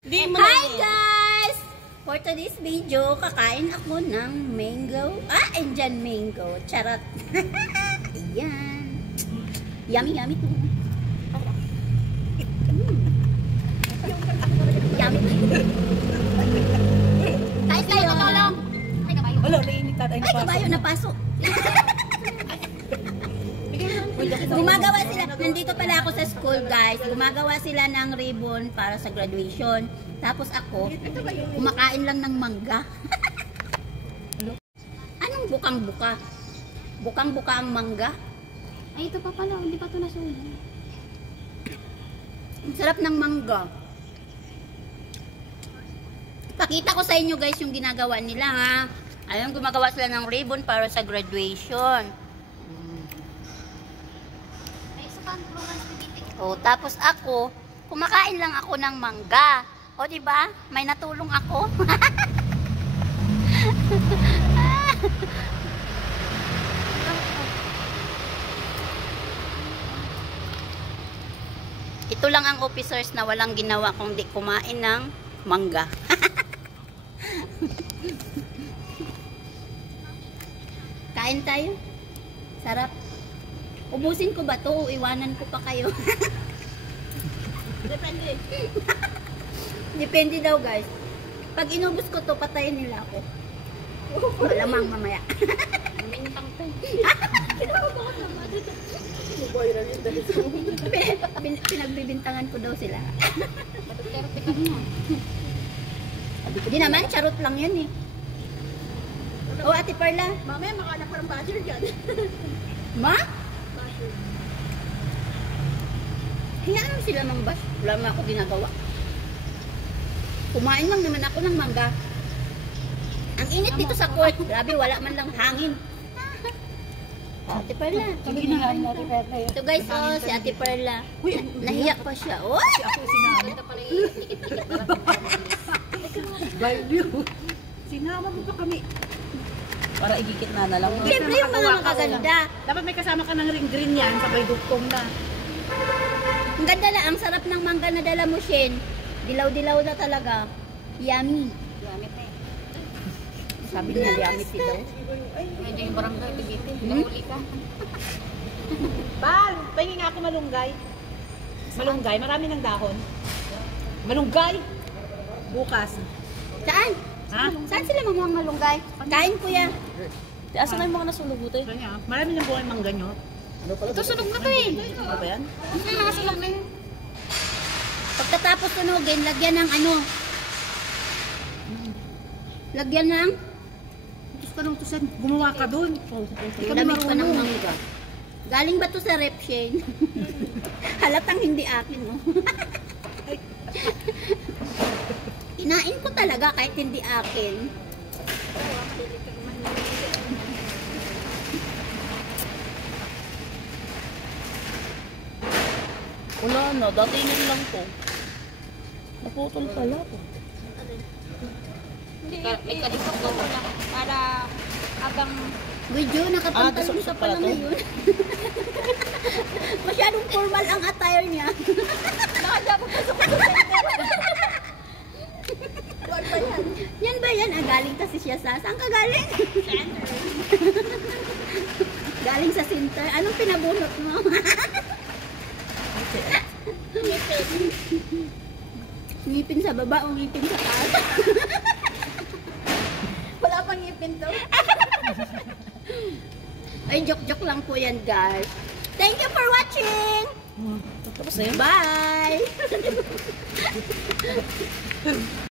Hi guys! For today's video, kakain ako ng mango. Indian mango. Charot. Ayan. Yummy, yummy to. Yummy. Kain tayo. Ay, kabayo. Wala, nainitan. Ay, kabayo, napasok. Gumagawa sila, nandito pala ako sa school guys, gumagawa sila ng ribbon para sa graduation. Tapos ako, kumakain lang ng mangga. Anong bukang-buka? Bukang-buka ang mangga? Ay, ito pa pala, hindi pa ito nasunog. Ang sarap ng mangga. Pakita ko sa inyo guys yung ginagawa nila ha. Ayun, gumagawa sila ng ribbon para sa graduation. O, tapos ako, kumakain lang ako ng mangga. O, diba? May natulong ako. Ito lang ang officers na walang ginawa kundi kumain ng mangga. Kain tayo. Sarap. Ubusin ko ba to o iwanan ko pa kayo? Depende. Depende daw guys. Pag inubos ko to, patayin nila ako. Malamang mamaya. Mintang to. Pinagbibintangan ko daw sila. Hindi naman, charot lang yan eh. Oh, Ate Perla. Mamaya makanak pa ng basher dyan. Ma? Hinaan sila mang bas. Wala naman ako ginagawa. Kumain lang naman ako ng mangga. Ang init dito sa court. Grabe, wala man lang hangin. Ate Perla. Ito guys, oh, si Ate Perla. Nahiyak pa siya. Oh! Ako sinama. Ito pala yung tikit-tikit na Value. Sinama mo pa kami. Para igikit na lang. Siyempre yung mga makaganda. Dapat may kasama ka ng ring green yan. Sabay dugtong na. Ang ganda na. Ang sarap ng mangga na dala mo, Shen. Dilaw-dilaw na talaga. Yummy. Yummy pa eh. Sabi niya yummy daw. Medyo yung barangay, tigitin. Nahuli ka. Bal, pahingin nga ako malunggay. Malunggay, marami ng dahon. Malunggay! Bukas. Saan? Ha? Saan sila mamuhang malunggay? Kain kuya. Asa na yung mga nasulubuto eh? Marami ng buhay mangga nyo. Ito sunog na to eh. Ano ba yan? Nakasunog na yun. Pagkatapos tunugin, lagyan ng ano? Lagyan ng Gusto ka nung tusan. Gumawa ka dun. lamig pa ng mangga. Galing ba to sa rep, Shane? Halatang hindi akin, no? Kinain ko talaga kahit hindi akin. Wala na, datingin lang po. Naputol pala po. May kalisok daw wala. Para abang Video, nakapantalon ka pala ngayon. Masyadong formal ang attire niya. Yan ba yan? Galing kasi siya sa... Saan ka galing? Galing sa center. Anong pinabunot mo? Ngipin sa baba o ngipin sa taas? Wala pang ngipin to. Ay, joke-joke lang po yan, guys. Thank you for watching! Tapos na yun? Bye!